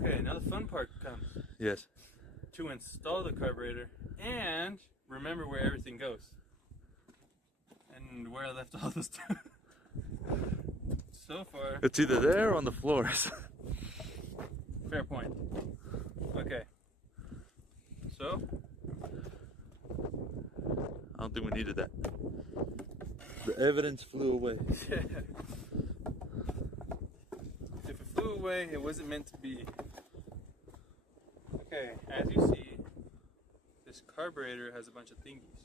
Okay, now the fun part comes. Yes. To install the carburetor and remember where everything goes. And where I left all those two. So far. It's either there or on the floors. Fair point. Okay. So? I don't think we needed that. The evidence flew away. If it flew away, it wasn't meant to be. Okay, as you see, this carburetor has a bunch of thingies.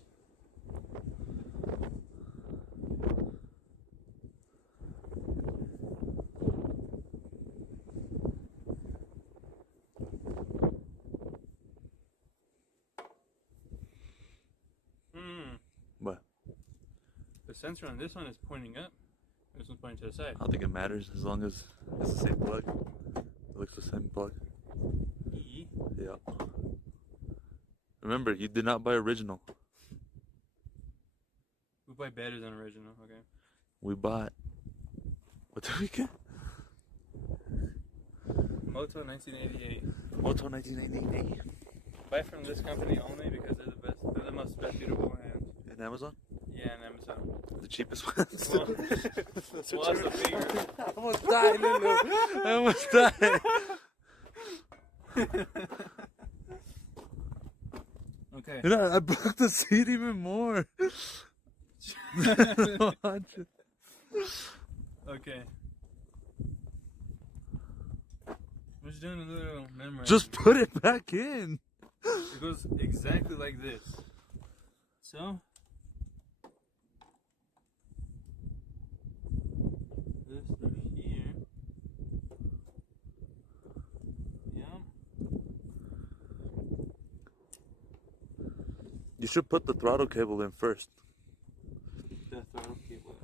What? The sensor on this one is pointing up. This one's pointing to the side. I don't think it matters as long as it's the same plug. It looks the same plug. E. Yeah. Remember, you did not buy original. We buy better than original, okay? We bought. What did we get? Moto 1988. Moto 1988. Buy from this company only because they're the best. They're the most reputable and. In Amazon? Yeah, and Amazon. The cheapest ones. Well, that's the figure. I almost died, Lulu. I almost died. Okay. You know, I broke the seat even more. Okay. I'm just doing a little memory. Just put it back in. It goes exactly like this. So. This through here. Yeah. You should put the throttle cable in first. The throttle cable.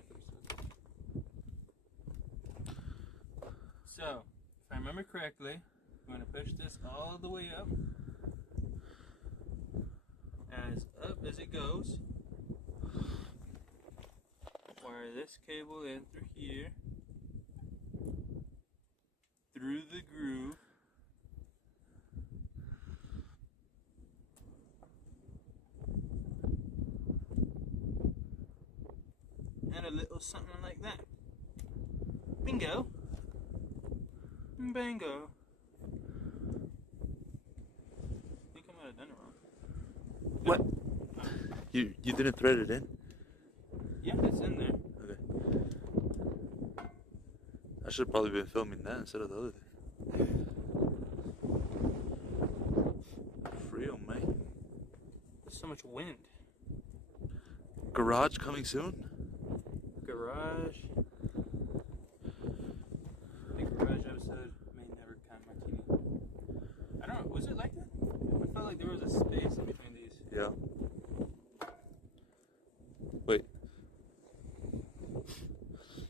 So, if I remember correctly, I'm going to push this all the way up. As up as it goes. Wire this cable in through here. Through the groove. And a little something like that. Bingo. Bingo. I think I might have done it wrong. What? You didn't thread it in? Yeah, it's in there. Okay. I should have probably been filming that instead of the other thing. Frio, mate. There's so much wind. Garage coming soon? Garage. The garage episode may never count martini. I don't know, was it like that? I felt like there was a space in between these. Yeah. Wait.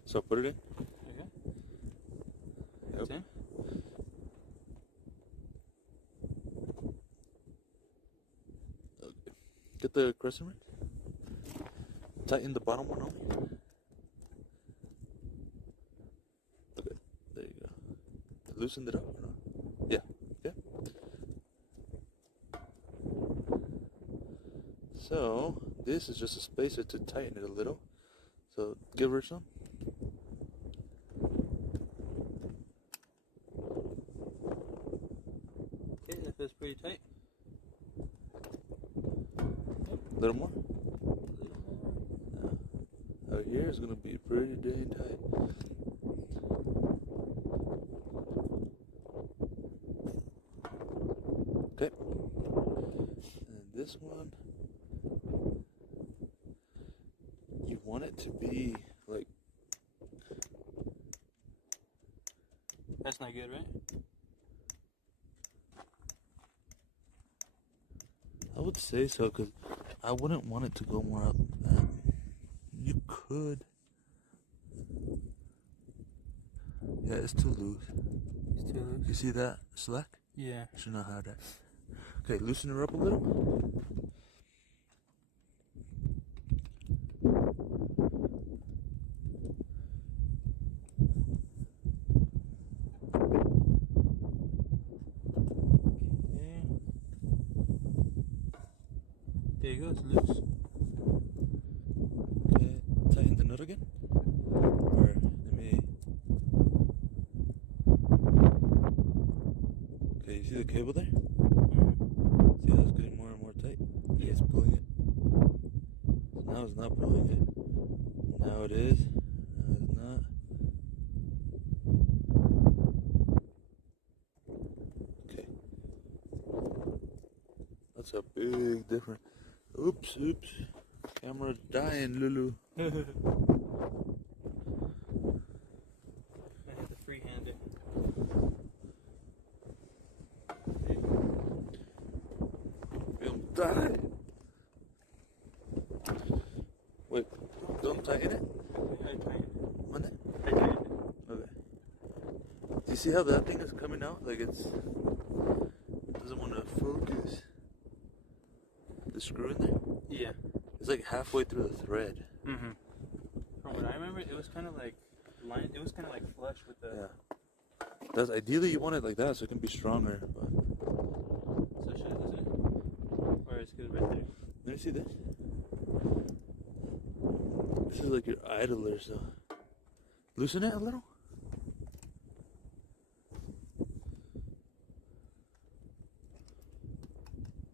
So put it in? Okay. Yep. It's in? Okay. Get the crescent wrench. Tighten the bottom one only. Okay, there you go. Loosened it up or not? Yeah. Okay. So this is just a spacer to tighten it a little. So give her some. Okay, that feels pretty tight. A little more. Out here is gonna be pretty dang tight. Okay. And this one, you want it to be like. That's not good, right? I would say so, because I wouldn't want it to go more up. You could. Yeah, it's too loose. It's too loose. You see that slack? Yeah. Should not have that. Okay, loosen her up a little. There you go, it's loose. Okay, tighten the nut again. Or let me. Okay, you see the cable there? Mm-hmm. See how it's getting more and more tight? Yeah. It's pulling it. So now it's not pulling it. Now it is. Now it's not. Okay. That's a big difference. Oops. Camera's dying, Lulu. I had to freehand it. It'll die. Wait, don't tighten it? I tightened it. On it? I tightened it. Okay. Do you see how that thing is coming out? Like it doesn't want to focus. The screw in there? Yeah. It's like halfway through the thread. Mm-hmm. From what I remember, it was kind of like flush with the. Yeah. That's ideally you want it like that so it can be stronger. But So should I loosen it? Or it's good right there? let me see this. This is like your idler, so loosen it a little.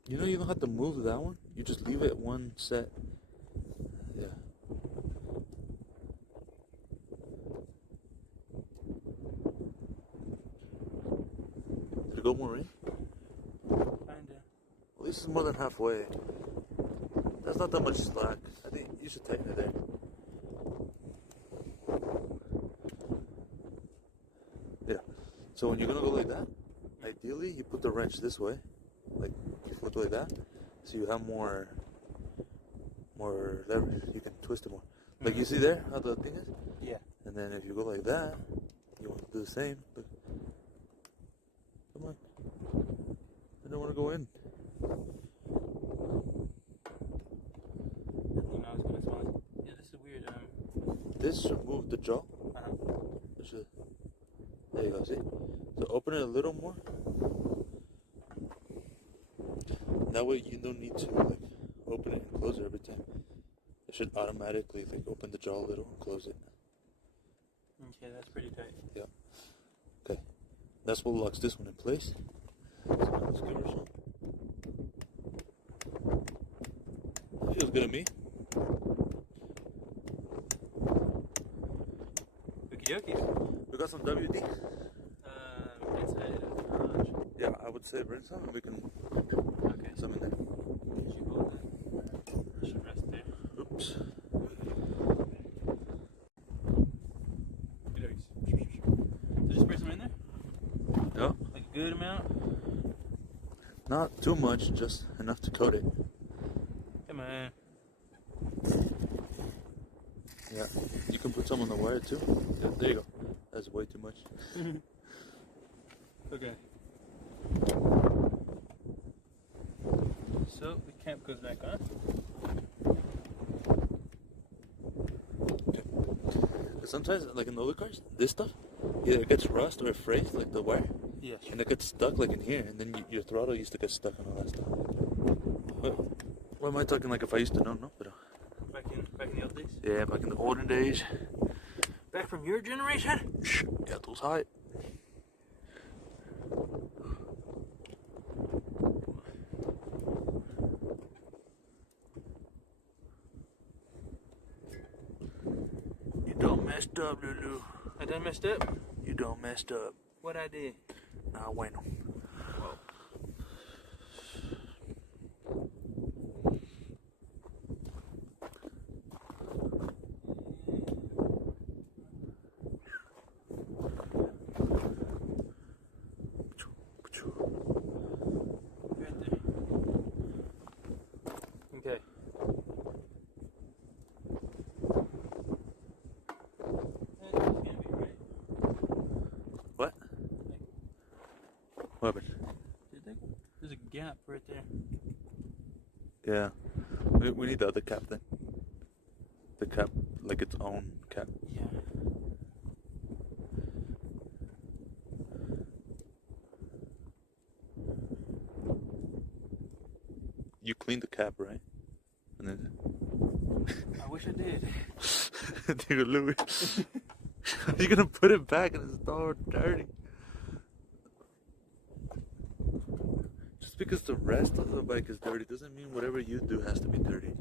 You know you don't have to move that one. You just leave it one set. Yeah. Did it go more in? Kinda. Well, this is more than halfway. That's not that much slack. I think you should tighten it there. Yeah. So when you're gonna go like that, ideally you put the wrench this way, like you flip it like that, so you have more leverage. You can twist it more. Like you see there how the thing is? Yeah. And then if you go like that, you want to do the same. Look. Come on. I don't want to go in. I think I was gonna smell it. Yeah, this is weird. This should move the jaw. It should. There you go. See? So open it a little more. That way you don't need to like open it and close it every time. It should automatically like open the jaw a little and close it. Okay, that's pretty tight. Yeah. Okay. That's what locks this one in place. So now let's give her some. That feels good to me. Okie dokie. We got some WD. Inside it. Yeah, I would say bring some and we can Okay. get some in there. Did you hold that? It should rest there. Oops. Okie dokies. So just spray some in there? Yeah. Like a good amount? Not too much, just enough to coat it. Come on. Yeah. You can put some on the wire too. Yeah, there you go. That's way too much. Okay. So the cap goes back on. Okay. Sometimes, like in the older cars, this stuff, either it gets rust or it frays, like the wire. Yeah. And it gets stuck like in here, and then your throttle used to get stuck and all that stuff. What am I talking like if I used to know? No, but Back in the old days? yeah, back in the olden days. Back from your generation? Yeah, those height. You done messed up, Lulu. I done messed up? You done messed up. What I did? Ah, bueno. Whoa. Right there. Okay. What? What happened? There's a gap right there. Yeah. We need the other cap then. The cap, like its own cap. Yeah. You cleaned the cap, right? I wish I did. Digo, Louis, how you gonna put it back and it's all dirty? Just because the rest of the bike is dirty doesn't mean whatever you do has to be dirty.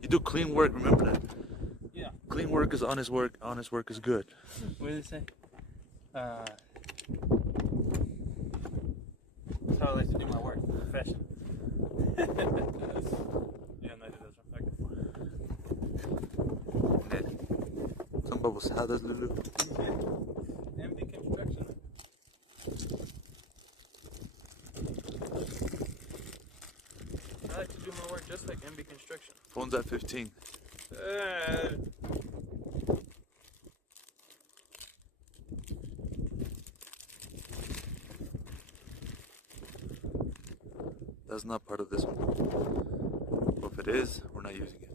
You do clean work, remember that. Yeah. Clean work is honest work. Honest work is good. What did it say? That's how I like to do my work. Profession. Yeah, no, it does. Okay. Some babosadas, Lulu. MB Construction. I like to do my work just like MB Construction. Phone's at 15. That's not part of this one. But if it is, we're not using it.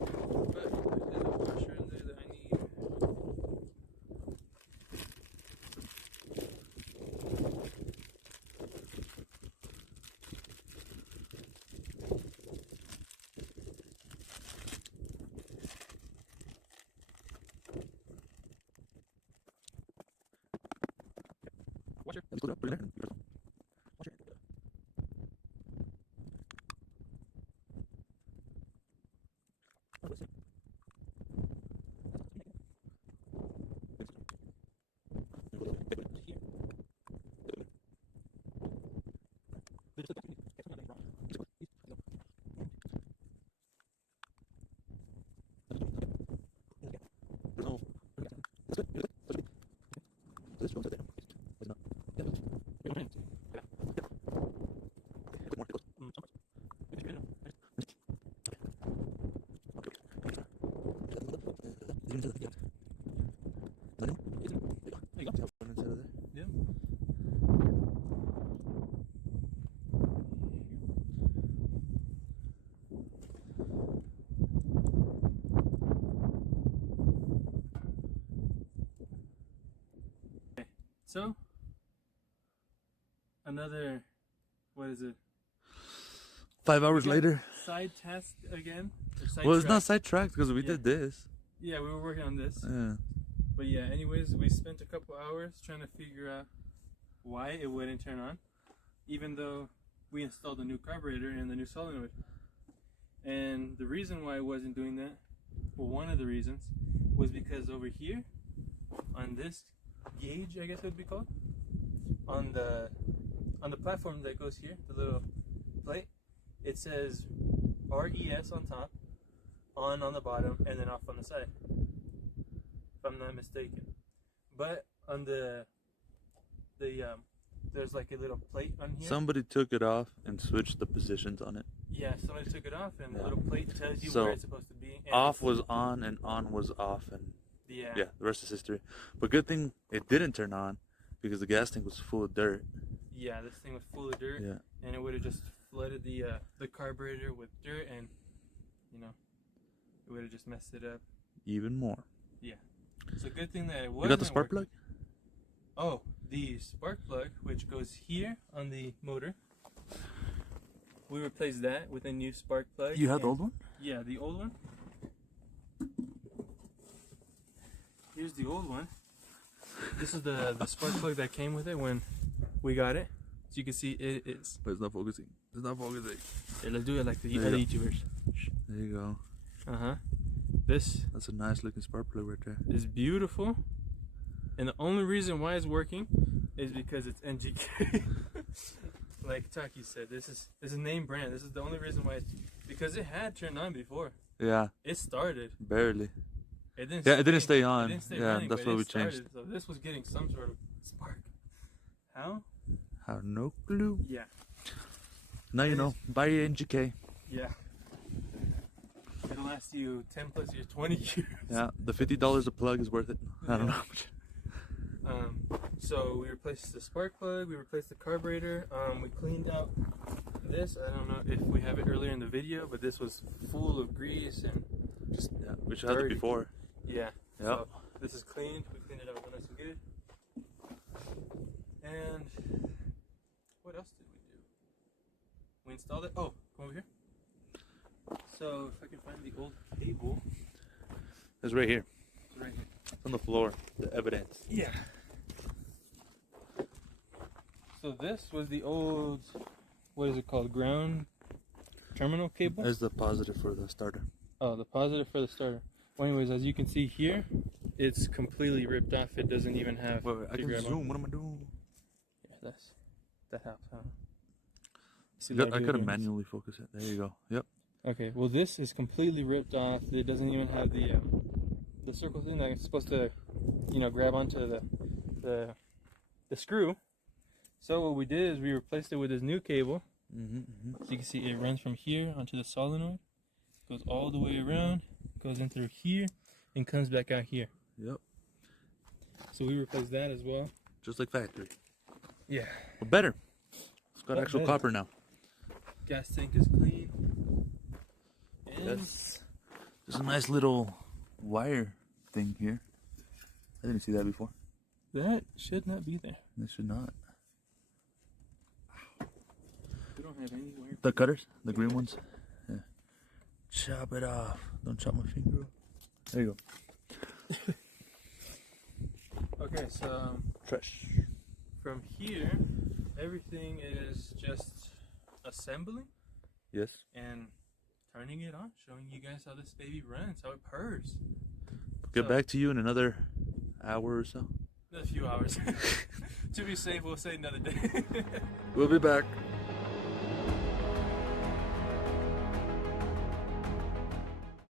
But there's a washer in there that I need. Washer. Let's put it up, put it in there. Washer. Yeah. Okay. So another, what is it? 5 hours got later. Side task again? Well, it's not sidetracked because we did this. Yeah, we were working on this. Yeah. But yeah, anyways, we spent a couple hours trying to figure out why it wouldn't turn on, even though we installed a new carburetor and the new solenoid. And the reason why it wasn't doing that, well, one of the reasons, was because over here, on this gauge, I guess it would be called, on the platform that goes here, the little plate, it says RES on top, on the bottom, and then off on the side, if I'm not mistaken. But on there's like a little plate on here. Somebody took it off and switched the positions on it. Yeah, somebody took it off, and the little plate tells you So, where it's supposed to be. And off was on and on was off, and yeah, the rest is history. But good thing it didn't turn on because the gas tank was full of dirt. yeah, this thing was full of dirt, Yeah. and it would have just flooded the carburetor with dirt, and you know, it would have just messed it up Even more. Yeah, it's a good thing that it wasn't. You got the spark plug? Oh, the spark plug, which goes here on the motor. We replaced that with a new spark plug. You had the old one? Yeah, the old one. Here's the old one. This is the spark plug that came with it when we got it. So you can see it is. But it's not focusing. It's not focusing. Here, let's do it like the There other you go. YouTubers. There you go. That's a nice looking spark plug right there. is beautiful. And the only reason why it's working is because it's NGK. Like Taki said, this is name brand. This is the only reason why it's because it had turned on before. Yeah. It started. Barely. It didn't. Yeah, it didn't stay on. It didn't stay Yeah, running, that's but what it we started, changed. So this was getting some sort of spark. How? Have no clue. Yeah. Now you know. Buy your NGK. Yeah. It'll last you 10 plus years, 20 years. Yeah, the $50 a plug is worth it. I don't know. So we replaced the spark plug, we replaced the carburetor, we cleaned out this. I don't know if we have it earlier in the video, but this was full of grease and just Which had it before. Yeah. Yep. So this is cleaned. We cleaned it up nice and good. And what else did we do? We installed it. Oh, come over here. So if I can find the old cable, It's right here. it's right here. It's on the floor. The evidence. Yeah. So this was the old, what is it called? Ground terminal cable? There's the positive for the starter. Oh, the positive for the starter. Well, anyways, as you can see here, it's completely ripped off. It doesn't even have. Wait, I to can grab zoom. on. What am I doing? Yeah, that helps, huh? See I that could here? have manually focused it. There you go. Yep. Okay, well this is completely ripped off. It doesn't even have the circle thing that it's supposed to, grab onto the screw. So what we did is we replaced it with this new cable. So you can see it runs from here onto the solenoid, goes all the way around, goes in through here, and comes back out here. Yep. So we replaced that as well. Just like factory. Yeah. But better. It's got But actual better. copper now. Gas tank is clean. And There's a nice little wire thing here. I didn't see that before. that should not be there. It should not. We don't have any wire. The cutters, the green ones. Yeah. Chop it off. Don't chop my finger off. There you go. Okay, so Trash. from here, everything is just assembling Yes. and turning it on, showing you guys how this baby runs, how it purrs. Get So- back to you in another hour or so. A few hours. To be safe, we'll say another day. We'll be back.